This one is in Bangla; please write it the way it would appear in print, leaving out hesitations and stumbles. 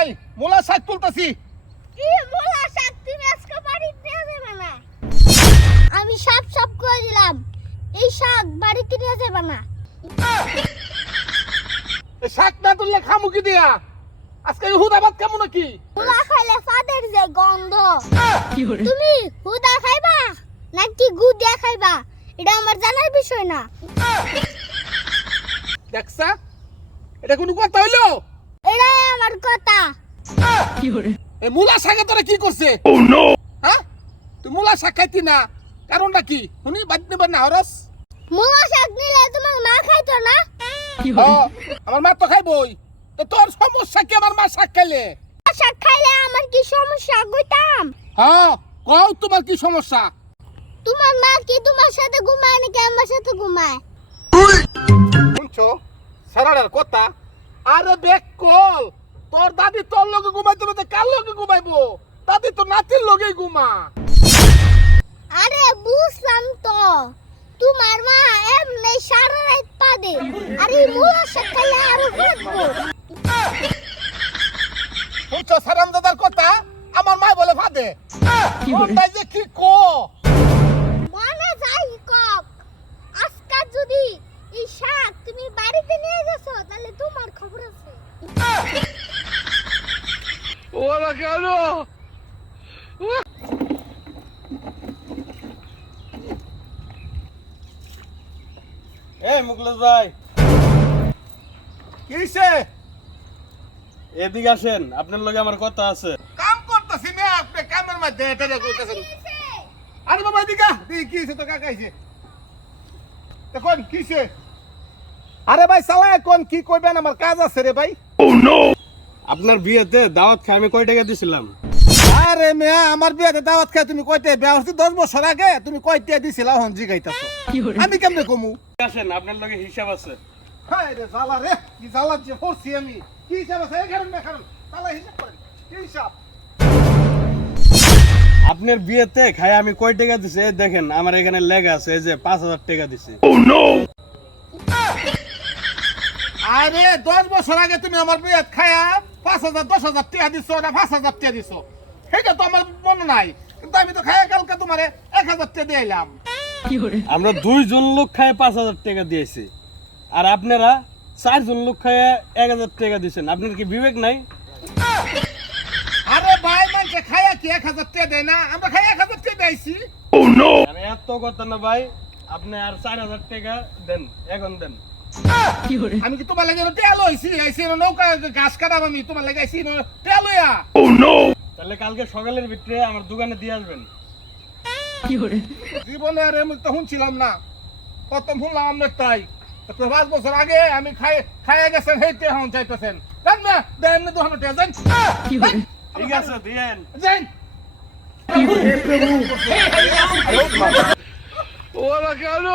ভাই মোলা শাক তুলতাছি। কি মোলা শাক তুমি আজকে বাড়িতে নিয়ে যাবে না? আমি সব সব করে দিলাম, এই শাক বাড়িতে নিয়ে যাবে না। এই শাক না তুললে খামু কি দিয়া? আজকে হুদা ভাত খামু নাকি? মোলা খাইলে ফাদের যে গন্ধ। তুমি হুদা খাইবা নাকি গুদিয়া খাইবা এটা আমার জানার বিষয় না। দেখছা এটা কোনো কথা হইলো? এটাই আমার কথা। এই মুলা শাকে তোরা কি করছে? হ্যাঁ তুই মুলা শাক খাইতি না, কারণটা কি শুনি? বাদ নিবার না হরস? মোলা শাক নিলে তোমার মা খাইতো না? আমার মা তো খাইবই, তো তোর সমস্যা কি আমার মা শাক খাইলে? শাক খাইলে আমার কি সমস্যা কইতাম? হ্যাঁ কও তোমার কি সমস্যা? তোমার মা কি তোমার সাথে ঘুমায় নাকি আমার সাথে ঘুমায়? শুনছো সারার কথা? আরে বেকল, তোর দাদি তোর লগে ঘুমাইতো না, কার লগে ঘুমাইবো? দাদি তো নাতির লগেই ঘুমা। আরে বুঝলাম তো, তোমার মা এমনি সারা রাত পাদে, আর এই মোলা শাক খাইলে আরো ঘুরবো। শুনছো সারাম দাদার কথা? আমার মা বলে ফাদে। তাই যে কি কো মনে যাই কক, আজকে যদি এই শাক তুমি বাড়িতে নিয়ে গেছো তাহলে তোমার খবর আছে। ওরা কেন? এই মুকলেশ ভাই, কিসে এদিকে আসেন, আপনার লগে আমার কথা আছে। কাম করতেছি না? আপনি কামের মধ্যে এটা কইতেছেন। আরে বাবা এদিকে কিসে তো কাকাইছে দেখুন কিসে? আরে ভাই সালা কোন কি কইবেন? আমার কাজ আছে রে ভাই। আপনার বিয়েতে দাওয়াত খাই আমি কয় টাকা দিছিলাম? আরে মিয়া আমার বিয়েতে দাওয়াত খাই তুমি কয়টা? বিয়া হচ্ছে 10 বছর আগে, তুমি কয়টা দিছিলা হন জিগাইতাছো? আমি কেমনে কমু? আসেন, আপনার লগে হিসাব আছে। হায় রে জালা রে, কি জালা যে পড়ছি আমি। কি হিসাব আছে? এই কারণ না কারণ তালা হিসাব করেন। কি হিসাব? আপনার বিয়েতে খাই আমি কয় টাকা দিছি এই দেখেন, আমার এখানে লেখা আছে এই যে 5000 টাকা দিছি। আরে 10 বছর আগে তুমি আমার বিয়ে খায়া 5000 10,000 টাকা দিছো না 5000 টাকা দিছো, সেটা তো আমার মনে নাই। কিন্তু আমি তো খায়া কালকে তোমারে 1000 টাকা দিলাম। আমরা 2 জন লোক খায় 5000 টাকা দিয়েছি, আর আপনারা 4 জন লোক খায় 1000 টাকা দিয়েছেন। আপনার কি বিবেক নাই? আরে ভাই মানুষে খায়া কি 1000 টাকা দেয় না? আমরা খায়া 1000 টাকা দিয়েছি। আরে এত কথা না ভাই, আপনি আর 4000 টাকা দেন, এখন দেন। আমি কি তোমার লাগে তেল হইছি? আইছি নৌকা গাছ কাটাম, আমি তোমার লাগে আইছি তেল হইয়া। তাহলে কালকে সকালের ভিতরে আমার দোকানে দিয়ে আসবেন। জীবনে আর আমি তো শুনছিলাম না, প্রথম শুনলাম আপনার তাই। 5 বছর আগে আমি খাইয়া গেছেন, হেঁটে এখন চাইতেছেন। জান না দেন না 200 টাকা যান। ঠিক আছে দিয়েন। যান ওরা কেন?